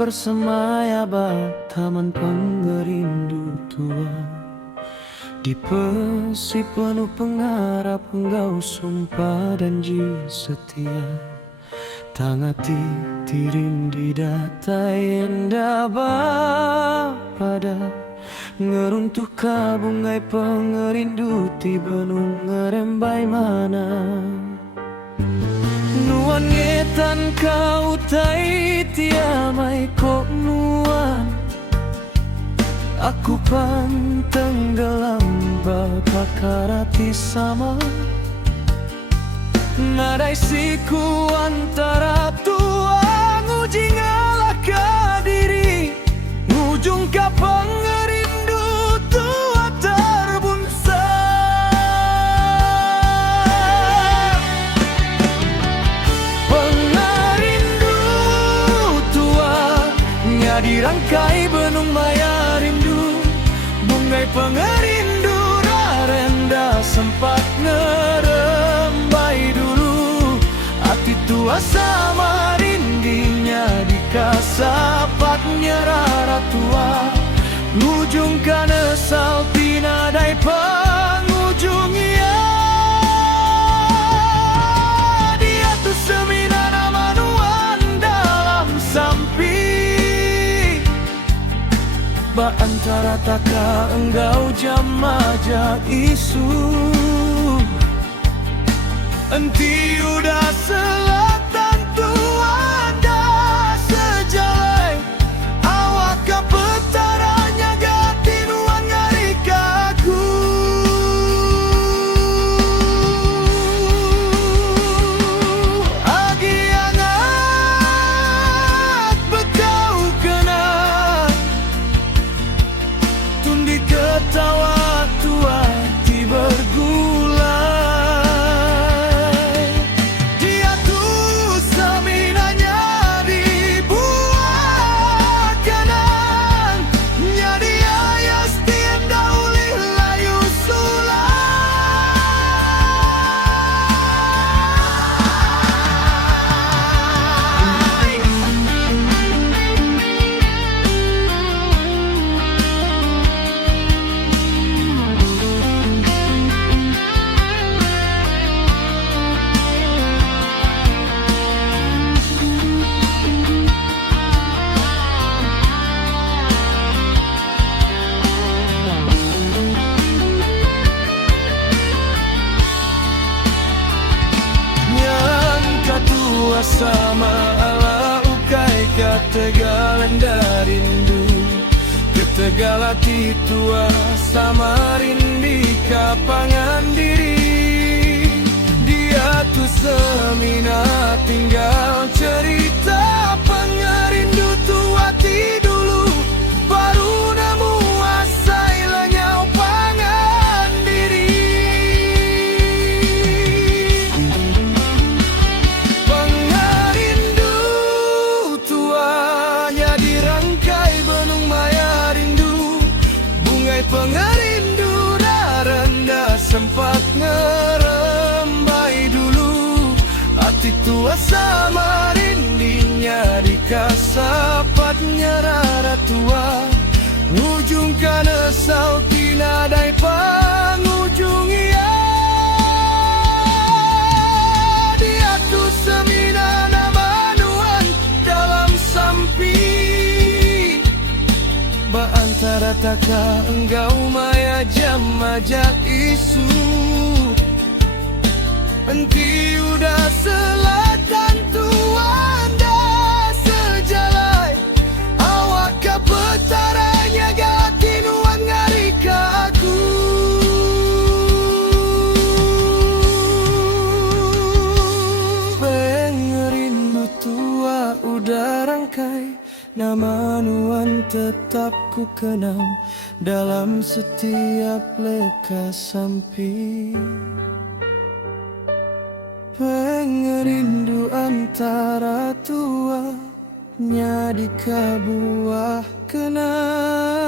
bersemayabak taman pengerindu tua. Di pesi penuh pengarap engkau sumpah janji setia. Tangati tirindi datai endah pada ngeruntuh kabungai pengerindu tiba nu ngerembai mana. Nuan ngetan kau tai tiamai kok nuan. Aku panteng gelam bakarati sama. Nadai siku antara tua nguji ngalah ke diri. Ngujung ke pengerindu tua terbunsa. Pengerindu tua nya dirangkai benung maya rindu. Bungai pengerindu rarenda sempat ngerembai dulu. Hati tua sama rindinya dikasapatnya rara tua. Ngujung kana salpi nadai pengujung ia. Dia tu semina manuan dalam sampi. Ba antara taka enggau jamaja isu. Enti udah selatan tuan dah sejalai. Awak ke petaranya gatin uang ngari kaku. Agi angat bekau kena. Tundi ketawa tua ti bergulai. Dia tu seminanya dibuat kanan. Nyadi ayas tienda ulih layu sulai. Yang katua sama ala ukai ketegalan darindu. Ketegala titua sama rindi kapangan diri. Dia tu semina tinggal cerita pengerindu tua ti dulu. Baru nemu asai lenyau pangan diri. Pengerindu tuanya dirangkai benung maya rindu. Bungai pengerindu rendah sempat ngerembai dulu. Hati tua sama rindinya dikasapatnya rara tua. Ujung kana salpi nadai pangujung ia. Dia tu semina nama nuan dalam sampi. Ba antara taka enggau maya jamajak isu. Enti udah selatan tuan dah sejalai. Awak ke petaranya gatin uang ngari ke aku. Pengerindu tua udah rangkai. Nama nuan tetap ku kenang dalam setiap leka sampi. Pengerindu antara tua nya di kabuah kenang.